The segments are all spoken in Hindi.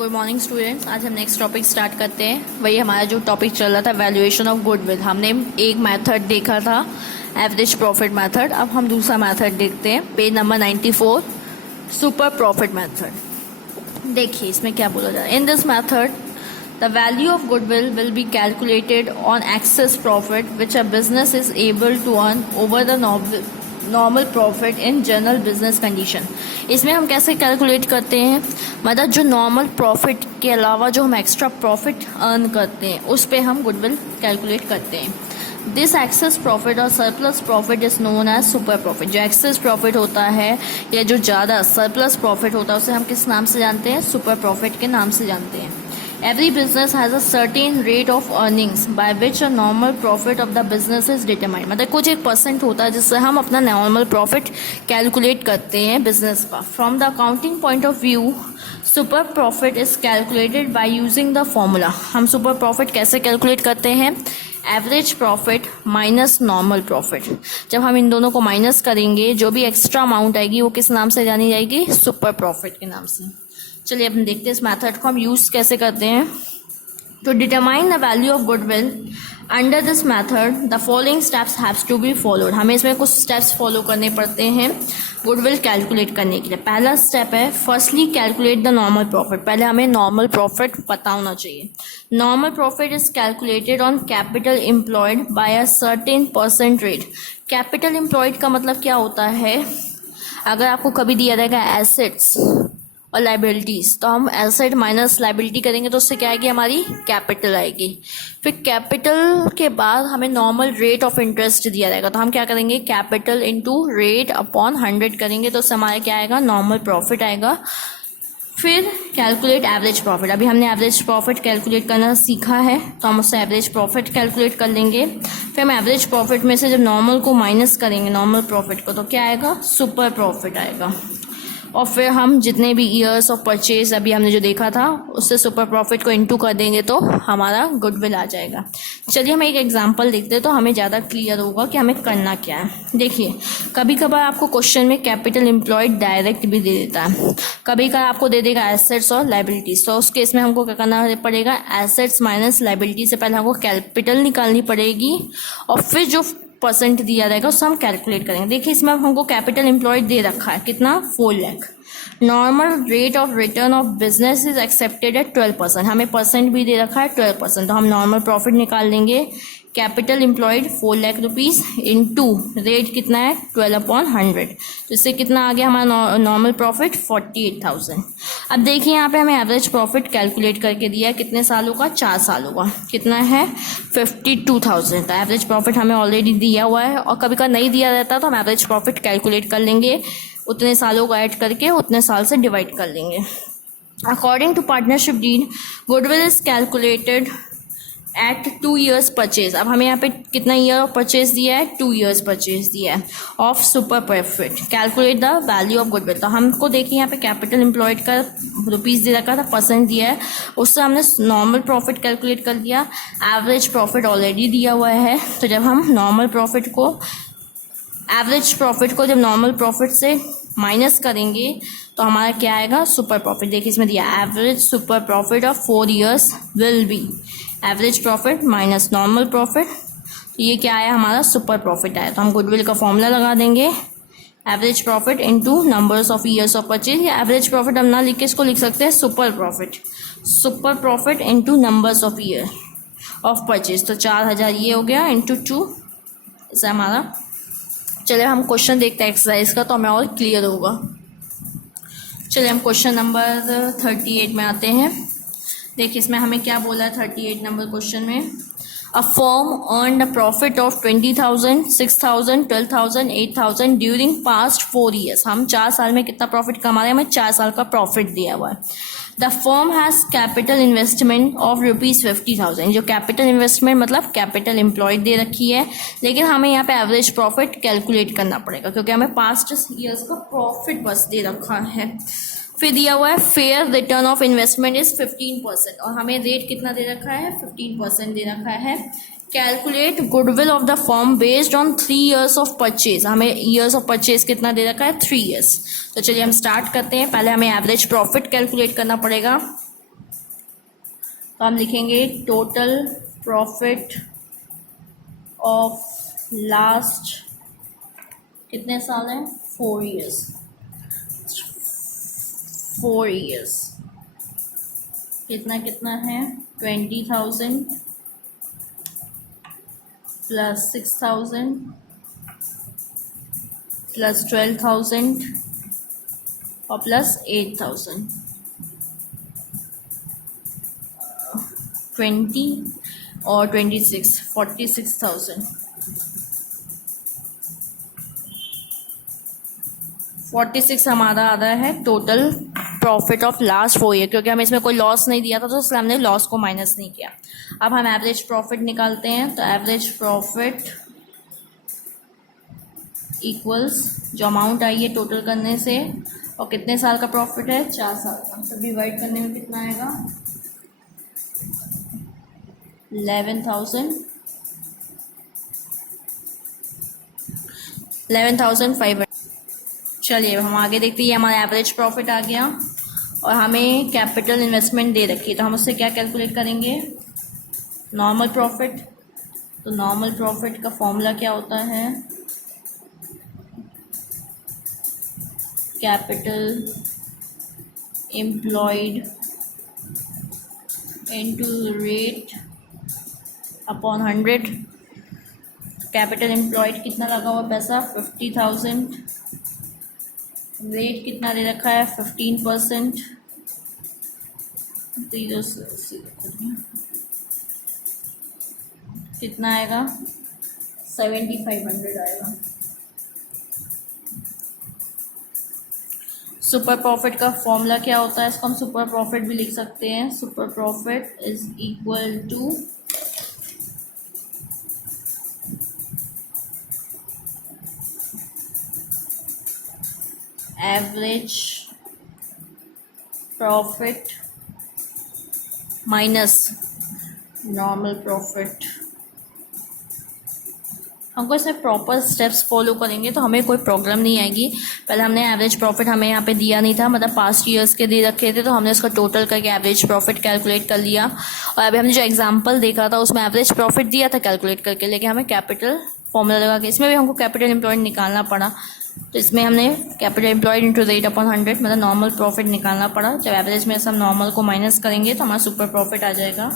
Good morning students. आज हम नेक्स्ट टॉपिक स्टार्ट करते हैं। वही हमारा जो टॉपिक चल रहा था वैल्यूएशन ऑफ गुडविल। हमने एक मेथड देखा था एवरेज प्रॉफिट मेथड। अब हम दूसरा मेथड देखते हैं, page number 94, super profit method. देखिए इसमें क्या बोला जा रहा है। In this method the value of goodwill will be calculated on excess profit which a business is able to earn over the normal profit in general business condition. इसमें हम कैसे कैलकुलेट करते हैं, मतलब जो नॉर्मल प्रॉफिट के अलावा जो हम एक्स्ट्रा प्रॉफिट अर्न करते हैं उस पे हम गुडविल कैलकुलेट करते हैं। दिस एक्सेस प्रॉफिट और surplus profit is known as super profit. जो एक्सेस प्रॉफिट होता है या जो ज़्यादा सरप्लस प्रॉफिट होता है उसे हम किस नाम से जानते हैं? सुपर प्रॉफिट के नाम से जानते हैं। Every business has a certain rate of earnings by which a normal profit of the business is determined। मतलब कुछ एक परसेंट होता है जिससे हम अपना नॉर्मल प्रॉफिट कैलकुलेट करते हैं बिजनेस का। From the accounting point of view super profit is calculated by using the formula. हम सुपर प्रॉफिट कैसे कैलकुलेट करते हैं? Average profit minus normal profit. जब हम इन दोनों को माइनस करेंगे जो भी एक्स्ट्रा अमाउंट आएगी वो किस नाम से जानी जाएगी? सुपर प्रॉफिट के नाम से। चलिए अब देखते हैं इस मेथड को हम यूज कैसे करते हैं। To determine the value of goodwill under this method the following steps haves to be followed. हमें इसमें कुछ स्टेप्स फॉलो करने पड़ते हैं गुडविल कैलकुलेट करने के लिए। पहला स्टेप है firstly calculate the normal profit. पहले हमें नॉर्मल प्रॉफिट पता होना चाहिए। Normal profit is calculated on capital employed by a certain percent rate. Capital employed का मतलब क्या होता है? अगर आपको कभी दिया जाएगा एसेट्स और लाइबिलिटीज, तो हम एसेट माइनस लाइबिलिटी करेंगे तो उससे क्या आएगी? हमारी कैपिटल आएगी। फिर कैपिटल के बाद हमें नॉर्मल रेट ऑफ इंटरेस्ट दिया जाएगा, तो हम क्या करेंगे? कैपिटल इंटू रेट अपॉन 100 करेंगे तो उससे हमारा क्या आएगा? नॉर्मल प्रॉफिट आएगा। फिर कैलकुलेट एवरेज प्रॉफिट। अभी हमने एवरेज प्रॉफिट कैलकुलेट करना सीखा है तो हम उससे एवरेज प्रॉफिट कैलकुलेट कर लेंगे। फिर हम एवरेज प्रॉफिट में से जब नॉर्मल को माइनस करेंगे, नॉर्मल प्रॉफिट को, तो क्या आएगा? सुपर प्रॉफिट आएगा। और फिर हम जितने भी ईयर्स ऑफ परचेज अभी हमने जो देखा था उससे सुपर प्रॉफिट को इनटू कर देंगे तो हमारा गुडविल आ जाएगा। चलिए हम एक एग्जांपल देखते हैं तो हमें ज़्यादा क्लियर होगा कि हमें करना क्या है। देखिए कभी कभार आपको क्वेश्चन में कैपिटल एम्प्लॉयड डायरेक्ट भी दे देता है, कभी कभार आपको दे देगा एसेट्स और लाइबिलिटीज। तो उस केस में हमको क्या करना पड़ेगा? एसेट्स माइनस लाइबिलिटी से पहले हमको कैपिटल निकालनी पड़ेगी और फिर जो परसेंट दिया जाएगा उससे हम कैलकुलेट करेंगे। देखिए इसमें हमको कैपिटल एम्प्लॉयड दे रखा है कितना? 4 lakh. Normal rate of return of business is accepted eight 12%। हमें परसेंट भी दे रखा है 12%, तो हम नॉर्मल प्रॉफिट निकाल लेंगे। Capital employed 4 lakh rupees into rate कितना है? 12/100, तो इससे कितना आ गया हमारा नॉर्मल प्रॉफिट? 48,000। अब देखिए यहाँ पे हमें एवरेज प्रॉफिट कैलकुलेट करके दिया है कितने सालों का? 4 सालों का। कितना है? 52,000। तो एवरेज प्रॉफिट हमें ऑलरेडी दिया हुआ है और कभी कभी नहीं दिया रहता तो हम एवरेज प्रॉफिट कैलकुलेट कर लेंगे, उतने सालों को ऐड करके उतने साल से डिवाइड कर लेंगे। According to partnership deed goodwill is calculated at 2 years purchase. अब हमें यहाँ पे कितना ईयर ऑफ परचेज दिया है? 2 years परचेज दिया है of super profit. Calculate the value of goodwill. तो हमको देखिए यहाँ पे कैपिटल एम्प्लॉयड का रुपीज़ दे रखा था, परसेंट दिया है, उससे हमने नॉर्मल प्रॉफिट कैलकुलेट कर दिया। एवरेज प्रॉफिट ऑलरेडी दिया हुआ है, तो जब हम नॉर्मल प्रॉफिट को एवरेज प्रॉफिट को जब नॉर्मल प्रॉफिट से माइनस करेंगे तो हमारा क्या आएगा? Super profit. देखिए इसमें दिया average super profit of 4 years will be average profit minus normal profit. तो ये क्या आया? हमारा सुपर प्रॉफिट आया। तो हम गुडविल का फॉर्मूला लगा देंगे, average profit into numbers of years of purchase. या एवरेज प्रॉफिट हम ना लिख के इसको लिख सकते हैं super profit. Super profit into numbers of year of purchase, तो 4000 ये हो गया इंटू 2, इसे हमारा। चलिए हम क्वेश्चन देखते हैं एक्सरसाइज का तो हमें और क्लियर होगा। चलिए हम क्वेश्चन नंबर 38 में आते हैं। देखिए इसमें हमें क्या बोला है 38 नंबर क्वेश्चन में? A firm earn a profit of 20,000, 6,000, 12,000, 8,000 during past 4 years। हम 4 साल में कितना प्रॉफिट कमा रहे हैं? हमें 4 साल का प्रॉफिट दिया हुआ है। The firm has capital investment of ₹50,000। जो कैपिटल इन्वेस्टमेंट मतलब कैपिटल एम्प्लॉयड दे रखी है, लेकिन हमें यहाँ पे एवरेज प्रॉफिट कैलकुलेट करना पड़ेगा क्योंकि हमें पास्ट ईयर्स का प्रॉफिट बस दे रखा है। फिर दिया हुआ है fair return of investment is 15% और हमें रेट कितना दे रखा है? 15% दे रखा है। Calculate goodwill of the firm based on 3 years of purchase. हमें ईयर्स ऑफ परचेज कितना दे रखा है? 3 years। तो चलिए हम स्टार्ट करते हैं। पहले हमें एवरेज प्रॉफिट कैलकुलेट करना पड़ेगा। तो हम लिखेंगे टोटल प्रॉफिट ऑफ लास्ट कितने साल हैं, 4 years, 4 years कितना कितना है, 20,000 प्लस 6,000 प्लस 12,000 और प्लस 8,000, 20 और 26, 46,000, 46 हमारा आ रहा है total profit of last 4 year, क्योंकि हमें इसमें कोई लॉस नहीं दिया था तो इसलिए हमने लॉस को माइनस नहीं किया। अब हम एवरेज प्रॉफिट निकालते हैं, तो एवरेज प्रॉफिट इक्वल्स जो अमाउंट आई है टोटल करने से, और कितने साल का प्रॉफिट है, 4 साल का, तो डिवाइड करने में कितना आएगा, 11,500। चलिए हम आगे देखते हैं, ये हमारा एवरेज प्रॉफिट आ गया और हमें कैपिटल इन्वेस्टमेंट दे रखी है, तो हम उससे क्या कैलकुलेट करेंगे, नॉर्मल प्रॉफिट। तो नॉर्मल प्रॉफिट का फॉर्मूला क्या होता है, capital employed into rate upon 100। Capital employed कितना लगा हुआ पैसा, 50,000, रेट कितना दे रखा है, 15%, कितना आएगा, 7,500 आएगा। सुपर प्रॉफिट का फॉर्मूला क्या होता है, इसको हम सुपर प्रॉफिट भी लिख सकते हैं, super profit is equal to average profit minus normal profit. हमको इसमें प्रॉपर स्टेप्स फॉलो करेंगे तो हमें कोई प्रॉब्लम नहीं आएगी। पहले हमने एवरेज प्रॉफिट हमें यहाँ पे दिया नहीं था, मतलब पास्ट ईयर्स के दे रखे थे, तो हमने उसका टोटल करके एवरेज प्रॉफिट कैलकुलेट कर लिया। और अभी हमने जो एग्जांपल देखा था उसमें एवरेज प्रॉफिट दिया था कैलकुलेट करके, लेकिन हमें कैपिटल फॉर्मूला लगा के इसमें भी हमको कैपिटल एम्प्लॉयड निकालना पड़ा। तो इसमें हमने capital employed into rate upon 100 मतलब नॉर्मल प्रॉफिट निकालना पड़ा। जब एवरेज में सब नॉर्मल को माइनस करेंगे तो हमारा सुपर प्रॉफिट आ जाएगा।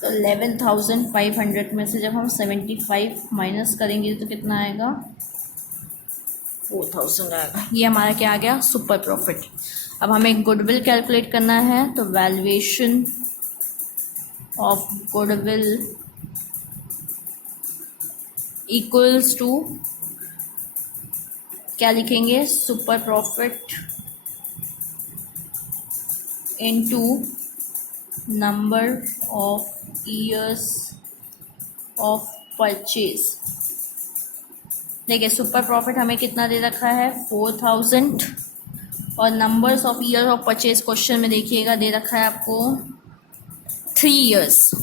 तो 11,500 में से जब हम 75 माइनस करेंगे तो कितना आएगा, 4,000 आएगा। ये हमारा क्या आ गया, सुपर प्रॉफिट। अब हमें गुडविल कैलकुलेट करना है, तो valuation of goodwill equals to क्या लिखेंगे, super profit into number of years of purchase. देखिए सुपर प्रॉफिट हमें कितना दे रखा है, 4,000, और numbers of year of purchase question में देखिएगा दे रखा है आपको 3 years।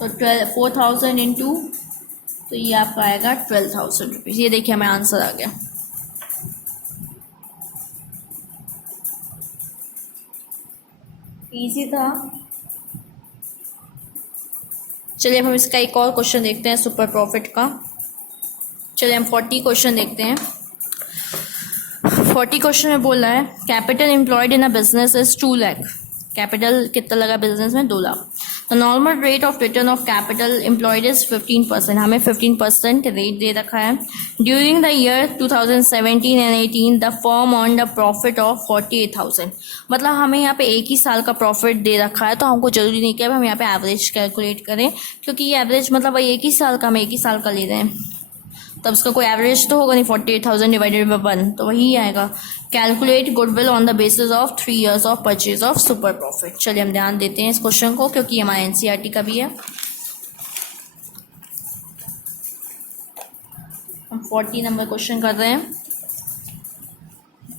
तो 4,000 इंटू, तो ये आपका आएगा 12,000 रुपीज़। ये देखिए हमें आंसर आ गया। इजी था। चलिए अब हम इसका एक और क्वेश्चन देखते हैं सुपर प्रॉफिट का। चलिए हम 40 क्वेश्चन देखते हैं। 40 क्वेश्चन में बोल रहा है capital employed in a business is 2 lakh. Capital कितना लगा बिजनेस में, 2 लाख। तो normal rate of return of capital employed is 15%। हमें 15% रेट दे रखा है। During the year 2017 and 18 the firm earn the profit of 48,000। मतलब हमें यहाँ पे एक ही साल का प्रॉफिट दे रखा है, तो हमको जरूरी नहीं कि हम यहाँ पे एवरेज कैलकुलेट करें, क्योंकि ये एवरेज मतलब वही एक ही साल का, हम एक ही साल का ले रहे हैं, तब उसका कोई एवरेज तो होगा नहीं। 48,000 डिवाइडेड बाय 1 तो वही आएगा। Calculate goodwill on the basis of 3 years of purchase of super profit. चलिए हम ध्यान देते हैं इस क्वेश्चन को, क्योंकि हमारा एनसीईआरटी का भी है। हम 40 नंबर क्वेश्चन कर रहे हैं।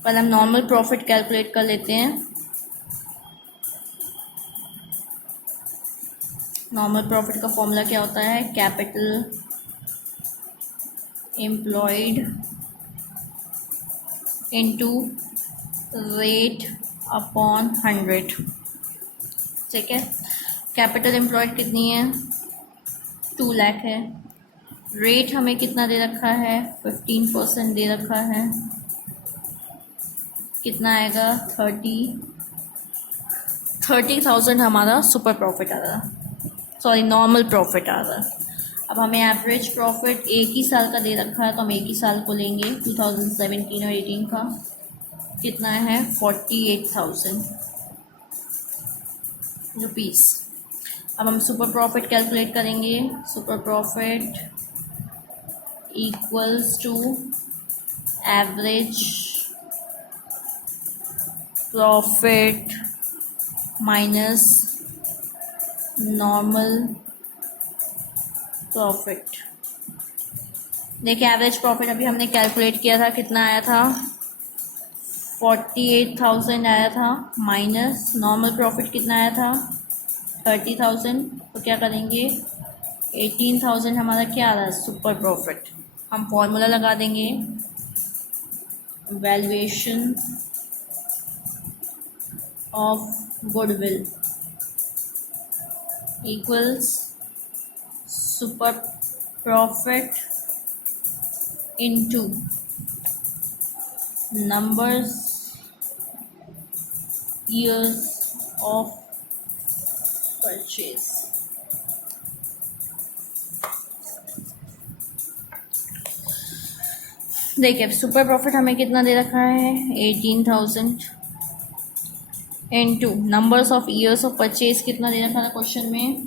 पहले हम नॉर्मल प्रॉफिट कैलकुलेट कर लेते हैं। नॉर्मल प्रॉफिट का फॉर्मूला क्या होता है, capital employed into rate upon 100। ठीक है। कैपिटल एम्प्लॉयड कितनी है, 2 लाख है। रेट हमें कितना दे रखा है, 15% दे रखा है। कितना आएगा, 30,000 हमारा सुपर प्रॉफिट आ रहा, सॉरी नॉर्मल प्रॉफिट आ रहा। अब हमें एवरेज प्रॉफिट एक ही साल का दे रखा है, तो हम एक ही साल को लेंगे, 2017 और 18 का। कितना है, 48,000 रुपीज़। अब हम सुपर प्रॉफिट कैलकुलेट करेंगे। Super profit equals to average profit minus normal profit. देखिए एवरेज प्रॉफिट अभी हमने कैलकुलेट किया था, कितना आया था, 48,000 आया था, माइनस नॉर्मल प्रॉफिट कितना आया था, 30,000। तो क्या करेंगे, 18,000 हमारा क्या आ रहा है, सुपर प्रॉफिट। हम फॉर्मूला लगा देंगे, valuation of goodwill equals super profit into numbers years of purchase। देखिए सुपर प्रॉफिट हमें कितना दे रखा है, 18,000 into numbers of years of purchase कितना दे रखा था क्वेश्चन में,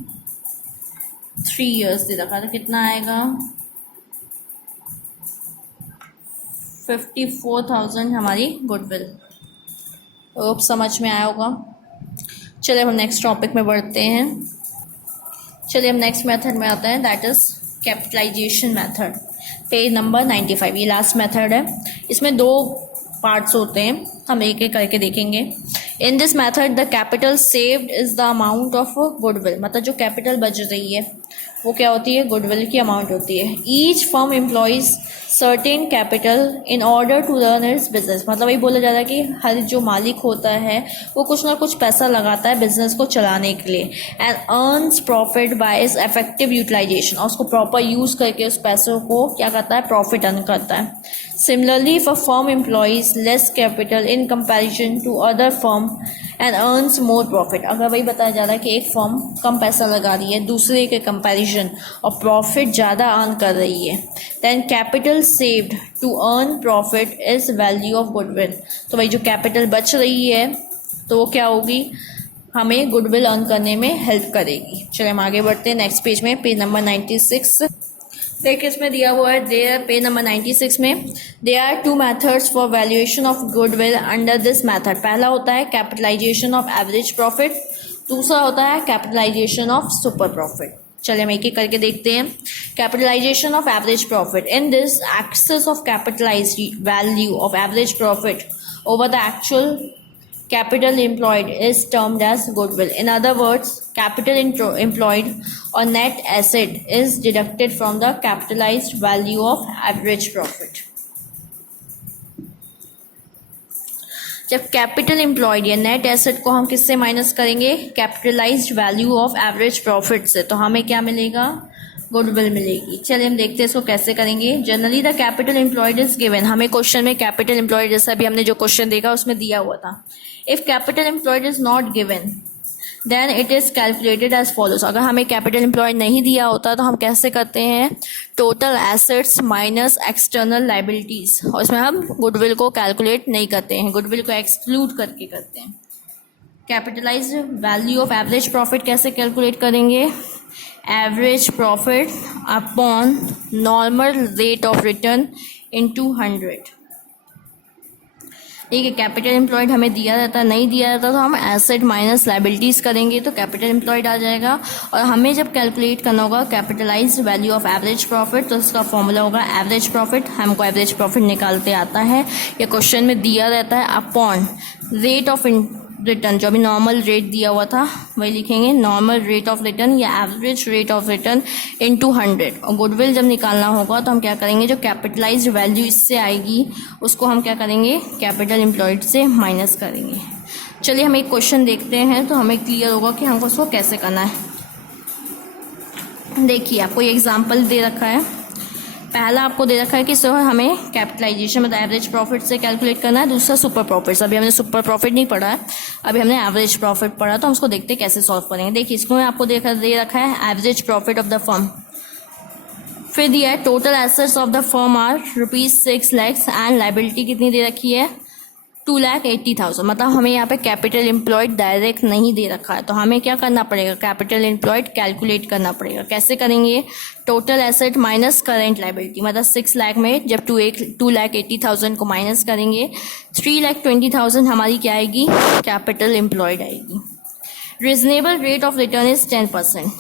3 years दे रखा था। कितना आएगा, 54,000 हमारी गुडविल। तो अब समझ में आया होगा। चलिए हम नेक्स्ट टॉपिक में बढ़ते हैं। चलिए हम नेक्स्ट मेथड में आते हैं, that is capitalization method, page number 95। ये लास्ट मेथड है, इसमें 2 पार्ट्स होते हैं, हम एक एक करके देखेंगे। इन this method the capital saved is the amount of goodwill, मतलब जो कैपिटल बच रही है वो क्या होती है, गुडविल की अमाउंट होती है। Each firm employs certain capital in order to run its business, मतलब वही बोला जा रहा है कि हर जो मालिक होता है वो कुछ ना कुछ पैसा लगाता है बिजनेस को चलाने के लिए, and earns profit by its effective utilization, और उसको प्रॉपर यूज करके उस पैसों को क्या करता है, प्रॉफिट अर्न करता है। Similarly, if a firm employs less capital in comparison to other firm and earns more profit, अगर वही बताया जा रहा है कि एक फर्म कम पैसा लगा रही है दूसरे के कंपैरिजन और प्रॉफिट ज़्यादा अर्न कर रही है, then capital saved to earn profit is value of goodwill। तो वही जो कैपिटल बच रही है तो वो क्या होगी, हमें गुडविल अर्न करने में हेल्प करेगी। चलिए हम आगे बढ़ते हैं नेक्स्ट पेज में, पेज नंबर 96। देखिए इसमें दिया हुआ है, देयर पेज नंबर 96 में, there are 2 methods for valuation of goodwill under this method. पहला होता है कैपिटलाइजेशन ऑफ एवरेज प्रॉफिट, दूसरा होता है कैपिटलाइजेशन ऑफ सुपर प्रॉफिट। चलिए हम एक एक करके देखते हैं। Capitalization of average profit, in this excess of capitalized value of average profit over the actual capital employed is termed as goodwill. In other words, capital employed or net asset is deducted from the capitalized value of average profit. जब कैपिटल एम्प्लॉयड या नेट एसेट को हम किससे माइनस करेंगे, capitalised value of average profit से, तो हमें क्या मिलेगा, गुडविल मिलेगी। चलिए हम देखते हैं इसको कैसे करेंगे। Generally the capital employed is given, हमें क्वेश्चन में कैपिटल एम्प्लॉयड जैसा भी हमने जो क्वेश्चन देखा उसमें दिया हुआ था। If capital employed is not given then it is calculated as follows. अगर हमें कैपिटल एम्प्लॉयड नहीं दिया होता तो हम कैसे करते हैं, total assets minus external liabilities, और इसमें हम गुडविल को कैलकुलेट नहीं करते हैं, गुडविल को एक्सक्लूड करके करते हैं। Capitalised value of average profit कैसे कैलकुलेट करेंगे, average profit upon normal rate of return into 100। ठीक है, कैपिटल एम्प्लॉयड हमें दिया रहता, नहीं दिया रहता तो हम एसेट माइनस लाइबिलिटीज़ करेंगे तो कैपिटल एम्प्लॉयड आ जाएगा। और हमें जब कैलकुलेट करना होगा capitalised value of average profit तो उसका फॉर्मूला होगा एवरेज प्रॉफिट, हमको एवरेज प्रॉफिट निकालते आता है, ये क्वेश्चन में दिया रहता है, अपॉन रेट ऑफ रिटर्न, जो अभी नॉर्मल रेट दिया हुआ था वही लिखेंगे, नॉर्मल रेट ऑफ रिटर्न या average rate of return into 100। और गुडविल जब निकालना होगा तो हम क्या करेंगे, जो कैपिटलाइज्ड वैल्यू इससे आएगी उसको हम क्या करेंगे, कैपिटल एम्प्लॉयड से माइनस करेंगे। चलिए हम एक क्वेश्चन देखते हैं तो हमें क्लियर होगा कि हमको उसको कैसे करना है। देखिए आपको ये एग्जांपल दे रखा है। पहला आपको दे रखा है कि सर हमें कैपिटलाइजेशन मतलब एवरेज प्रॉफिट से कैलकुलेट करना है, दूसरा सुपर प्रॉफिट। अभी हमने सुपर प्रॉफिट नहीं पढ़ा है, अभी हमने एवरेज प्रॉफिट पढ़ा, तो हम उसको देखते हैं कैसे सॉल्व करेंगे। देखिए इसको आपको दे रखा है average profit of the firm. फिर दिया है total assets of the firm are ₹6 lakh and liability कितनी दे रखी है 2,80,000। मतलब हमें यहाँ पे कैपिटल एम्प्लॉयड डायरेक्ट नहीं दे रखा है, तो हमें क्या करना पड़ेगा, कैपिटल एम्प्लॉयड कैलकुलेट करना पड़ेगा। कैसे करेंगे, total asset minus current liability, मतलब 6 लाख में जब 2,80,000 को माइनस करेंगे 3,20,000 हमारी क्या आएगी, कैपिटल एम्प्लॉयड आएगी। Reasonable rate of return is 10%।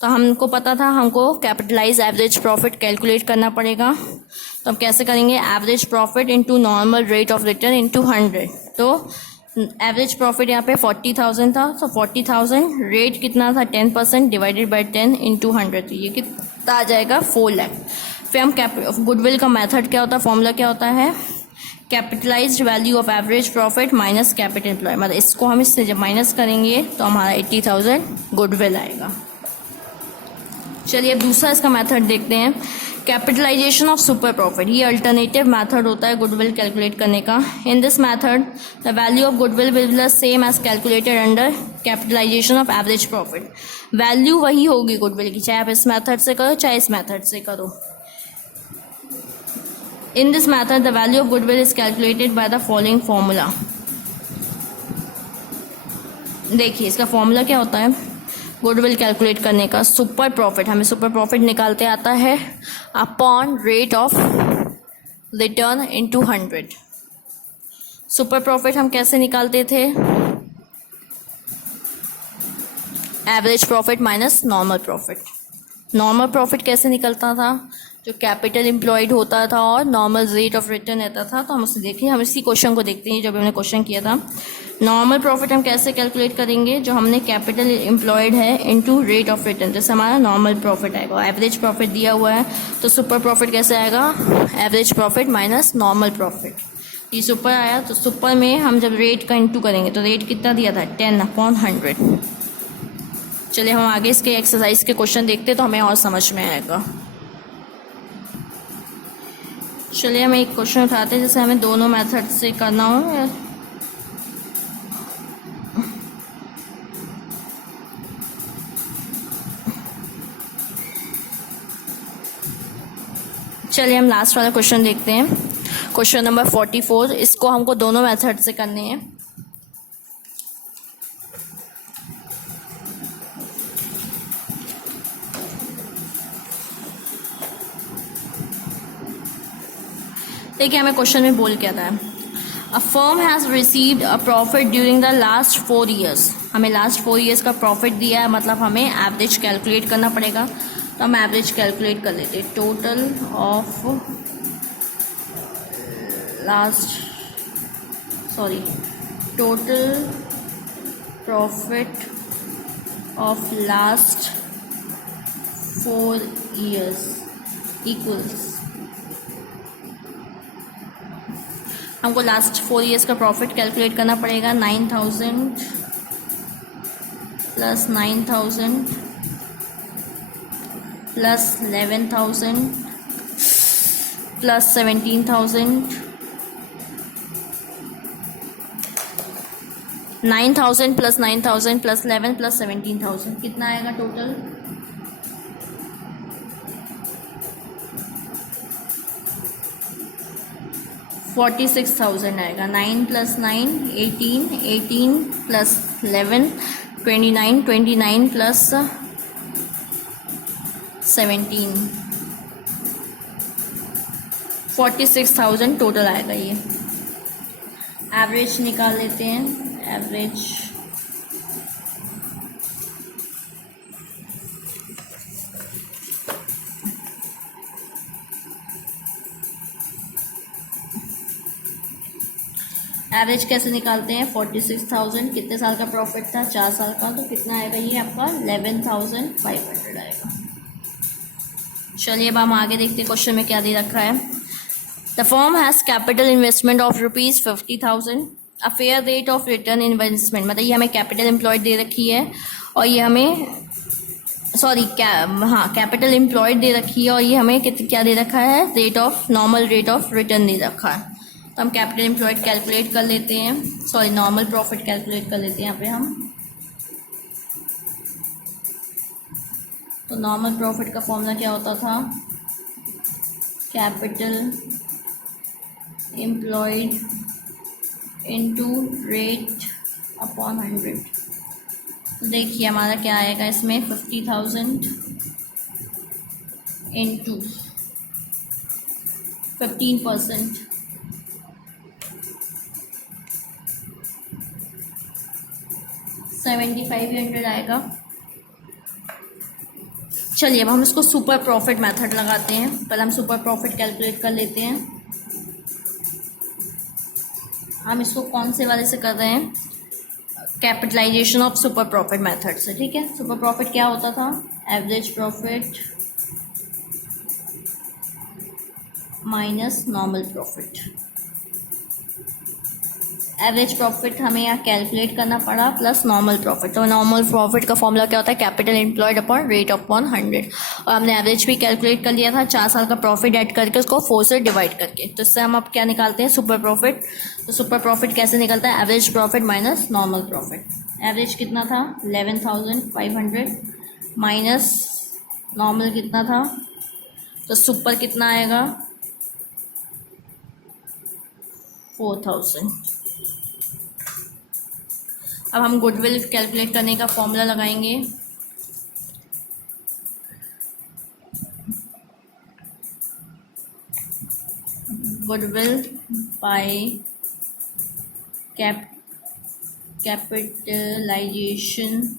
तो हमको पता था हमको कैपिटलाइज एवरेज प्रॉफिट कैलकुलेट करना पड़ेगा, तो हम कैसे करेंगे, average profit into normal rate of return into 100। तो एवरेज प्रॉफिट यहाँ पे 40,000 था, तो 40,000 रेट कितना था 10% डिवाइडेड बाई 10 इंटू 100, तो ये कितना आ जाएगा 4 लाख। फिर हम गुडविल का मेथड क्या होता है, फॉर्मूला क्या होता है, capitalized value of average profit minus capital employ, मतलब इसको हम इससे जब माइनस करेंगे तो हमारा 80,000 गुडविल आएगा। चलिए अब दूसरा इसका मेथड देखते हैं, कैपिटलाइजेशन ऑफ सुपर प्रॉफिट। ये अल्टरनेटिव मेथड होता है गुडविल कैलकुलेट करने का। In this method the value of goodwill will be the same as calculated under capitalization of average profit. Value वही होगी गुडविल की, चाहे आप इस मेथड से करो चाहे इस मेथड से करो। In this method, the value of goodwill is calculated by the following formula. देखिए इसका फॉर्मूला क्या होता है गुडविल कैलकुलेट करने का, सुपर प्रॉफिट, हमें सुपर प्रॉफिट निकालते आता है upon rate of return into 100। Super profit हम कैसे निकालते थे, average profit minus normal profit. Normal profit कैसे निकलता था, जो कैपिटल एम्प्लॉयड होता था और नॉर्मल रेट ऑफ रिटर्न रहता था। तो हम उसे देखें, हम इसी क्वेश्चन को देखते हैं जब हमने क्वेश्चन किया था। नॉर्मल प्रॉफिट हम कैसे कैलकुलेट करेंगे, जो हमने कैपिटल एम्प्लॉयड है इनटू रेट ऑफ रिटर्न, जैसे हमारा नॉर्मल प्रॉफिट आएगा। एवरेज प्रॉफिट दिया हुआ है तो सुपर प्रॉफिट कैसे आएगा, average profit minus normal profit. ये सुपर आया तो सुपर में हम जब रेट का इंटू करेंगे तो रेट कितना दिया था 10/100। चलिए हम आगे इसके एक्सरसाइज के क्वेश्चन देखते तो हमें और समझ में आएगा। चलिए हम एक क्वेश्चन उठाते हैं जैसे हमें दोनों मेथड से करना हो। चलिए हम लास्ट वाला क्वेश्चन देखते हैं, क्वेश्चन नंबर 44। इसको हमको दोनों मेथड से करने हैं। देखिए हमें क्वेश्चन में बोल क्या था, a firm has received a profit during the last 4 years. हमें लास्ट 4 ईयर्स का प्रॉफिट दिया है, मतलब हमें एवरेज कैलकुलेट करना पड़ेगा। तो हम एवरेज कैलकुलेट कर लेते हैं, total of total profit of last 4 years equals, हमको लास्ट 4 ईयर्स का प्रॉफिट कैलकुलेट करना पड़ेगा। 9,000 plus 9,000 plus 11,000 plus 17,000, 9,000 plus 9,000 plus 11 plus 17,000 कितना आएगा टोटल, 46,000 आएगा। 9 प्लस 9 18, 18 प्लस 11 29, 29 प्लस 17 46,000 टोटल आएगा। ये एवरेज निकाल लेते हैं, एवरेज एवरेज कैसे निकालते हैं, 46,000 कितने साल का प्रॉफिट था, 4 साल का, तो कितना आएगा ये आपका 11,500 आएगा। चलिए अब हम आगे देखते हैं क्वेश्चन में क्या दे रखा है। The firm has capital investment of ₹50,000। A fair rate of return investment, मतलब ये हमें कैपिटल एम्प्लॉयड दे रखी है और ये हमें कैपिटल एम्प्लॉयड दे रखी है और ये हमें क्या दे रखा है, rate of normal rate of return दे रखा है। तो हम कैपिटल एम्प्लॉयड कैलकुलेट कर लेते हैं, सॉरी नॉर्मल प्रॉफिट कैलकुलेट कर लेते हैं यहाँ पे हम। तो नॉर्मल प्रॉफिट का फॉर्मूला क्या होता था, capital employed into rate upon 100। तो देखिए हमारा क्या आएगा इसमें, 50,000 इंटू 15%, 7500 आएगा। चलिए अब हम इसको सुपर प्रॉफिट मेथड लगाते हैं। पहले हम सुपर प्रॉफिट कैलकुलेट कर लेते हैं। हम इसको कौन से वाले से कर रहे हैं, capitalization of super profit method से, ठीक है। सुपर प्रॉफिट क्या होता था, average profit minus normal profit. Average profit हमें यहाँ कैलकुलेट करना पड़ा प्लस नॉर्मल प्रॉफिट। तो नॉर्मल प्रॉफिट का फॉर्मूला क्या होता है, capital employed upon rate upon 100। और हमने एवरेज भी कैलकुलेट कर लिया था, 4 साल का प्रॉफिट ऐड करके उसको 4 से डिवाइड करके। तो इससे हम अब क्या निकालते हैं, सुपर प्रॉफिट। तो सुपर प्रॉफिट कैसे निकलता है, average profit minus normal profit. Average कितना था 11,500 माइनस नॉर्मल कितना था, तो सुपर कितना आएगा 4,000। अब हम गुडविल कैलकुलेट करने का फॉर्मूला लगाएंगे। Goodwill by capitalization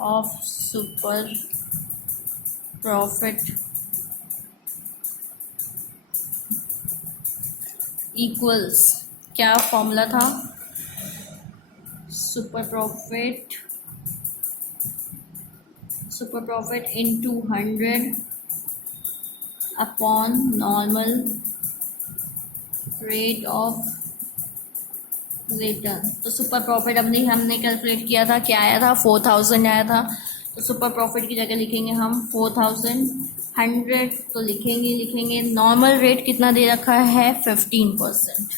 of super profit equals, क्या फॉर्मूला था, super profit into 100 upon normal rate of return. तो सुपर प्रॉफिट हमने कैलकुलेट किया था, क्या आया था 4,000 आया था। तो सुपर प्रॉफिट की जगह लिखेंगे हम 4,000, 100 तो लिखेंगे नॉर्मल रेट कितना दे रखा है 15%।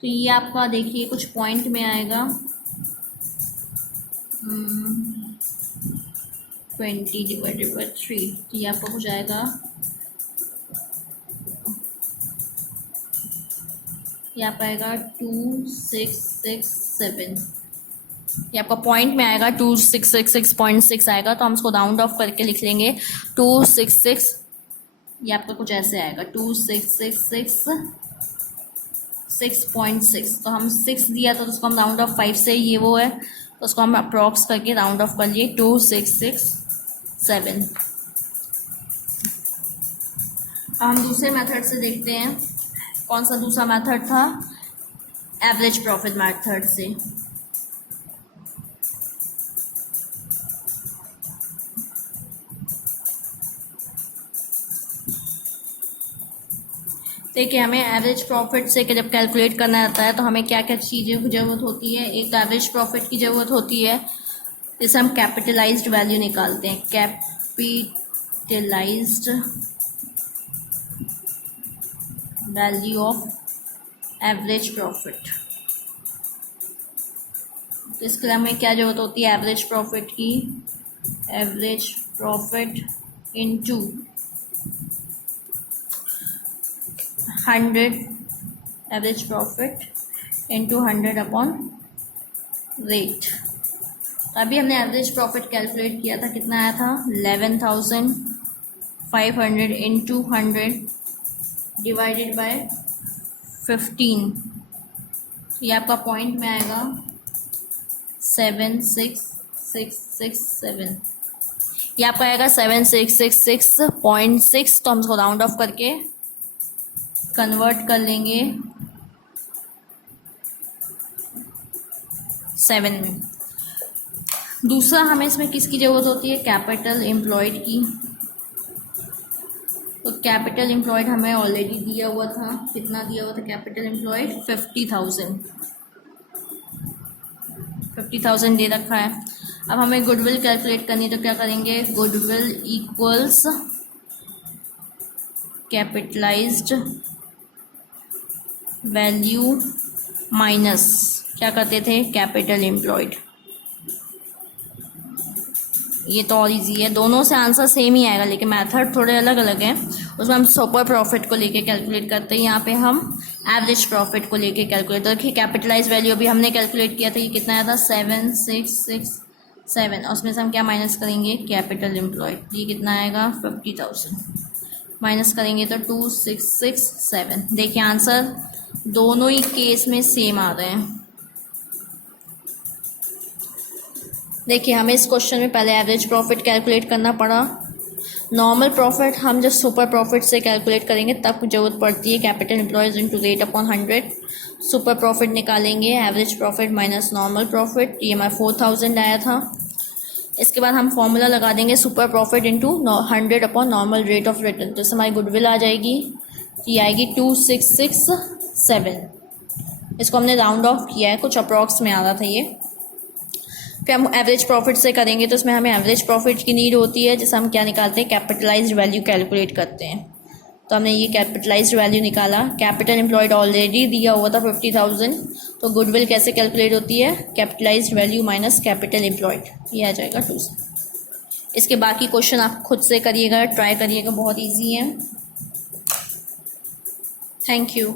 तो ये आपका देखिए कुछ पॉइंट में आएगा 20 डिवाइडेड बाई 3, तो ये आपका कुछ आएगा, ये आपका आएगा 2667। ये आपका पॉइंट में आएगा 2666.6 आएगा। तो हम इसको राउंड ऑफ करके लिख लेंगे 266, ये आपका कुछ ऐसे आएगा 2666.6। तो हम 6 दिया था तो उसको हम राउंड ऑफ 5 से, ये वो है तो उसको हम अप्रॉक्स करके राउंड ऑफ कर लिए 2667। अब हम दूसरे मेथड से देखते हैं, कौन सा दूसरा मेथड था, एवरेज प्रॉफिट मेथड से। देखिए हमें एवरेज प्रॉफिट से जब कैलकुलेट करना आता है तो हमें क्या क्या चीज़ों की ज़रूरत होती है। एक एवरेज प्रॉफिट की ज़रूरत होती है, जिसे हम कैपिटलाइज्ड वैल्यू निकालते हैं, capitalised value of average profit. तो इसके लिए हमें क्या ज़रूरत होती है, एवरेज प्रॉफिट की, average profit into 100, average profit into 100 upon rate. तो अभी हमने एवरेज प्रॉफिट कैलकुलेट किया था, कितना आया था 11,500 इंटू 100 डिवाइडेड बाय 15। ये आपका पॉइंट में आएगा 76667। ये आपका आएगा 7666.6। तो हम इसको राउंड ऑफ करके कन्वर्ट कर लेंगे 7 में। दूसरा हमें इसमें किसकी ज़रूरत होती है, कैपिटल एम्प्लॉयड की। तो कैपिटल एम्प्लॉयड हमें ऑलरेडी दिया हुआ था, कितना दिया हुआ था कैपिटल एम्प्लॉयड? 50,000 दे रखा है। अब हमें गुडविल कैलकुलेट करनी, तो क्या करेंगे? Goodwill equals capitalised value minus क्या करते थे? Capital employed. ये तो और इजी है, दोनों से आंसर सेम ही आएगा, लेकिन मेथड थोड़े अलग अलग हैं। उसमें हम सुपर प्रॉफिट को लेके कैलकुलेट करते हैं, यहाँ पे हम एवरेज प्रॉफिट को लेके कैलकुलेट। देखिए कैपिटलाइज वैल्यू अभी हमने कैलकुलेट किया था, ये कितना आया था? 7667, और उसमें से हम क्या माइनस करेंगे? Capital employed. ये कितना आएगा? 50,000 माइनस करेंगे तो 2667। देखिए आंसर दोनों ही केस में सेम आ रहे हैं। देखिए हमें इस क्वेश्चन में पहले एवरेज प्रॉफिट कैलकुलेट करना पड़ा। नॉर्मल प्रॉफिट हम जब सुपर प्रॉफिट से कैलकुलेट करेंगे तब जरूरत पड़ती है capital employed into rate upon 100। Super profit निकालेंगे, average profit minus normal profit, ये हमारा 4000 आया था। इसके बाद हम फॉर्मूला लगा देंगे super profit into 100 upon normal rate of return, तो इससे हमारी गुडविल आ जाएगी, ये आएगी 2667। इसको हमने राउंड ऑफ किया है, कुछ अप्रॉक्स में आ रहा था ये। फिर हम एवरेज प्रॉफिट से करेंगे, तो इसमें हमें एवरेज प्रॉफिट की नीड होती है, जिससे हम क्या निकालते हैं? कैपिटलाइज्ड वैल्यू कैलकुलेट करते हैं। तो हमने ये कैपिटलाइज्ड वैल्यू निकाला। कैपिटल एम्प्लॉयड ऑलरेडी दिया हुआ था 50,000, तो गुडविल कैसे कैलकुलेट होती है? Capitalized value minus capital employed, ये आ जाएगा 2। इसके बाकी क्वेश्चन आप खुद से करिएगा, ट्राई करिएगा, बहुत ईजी है। Thank you.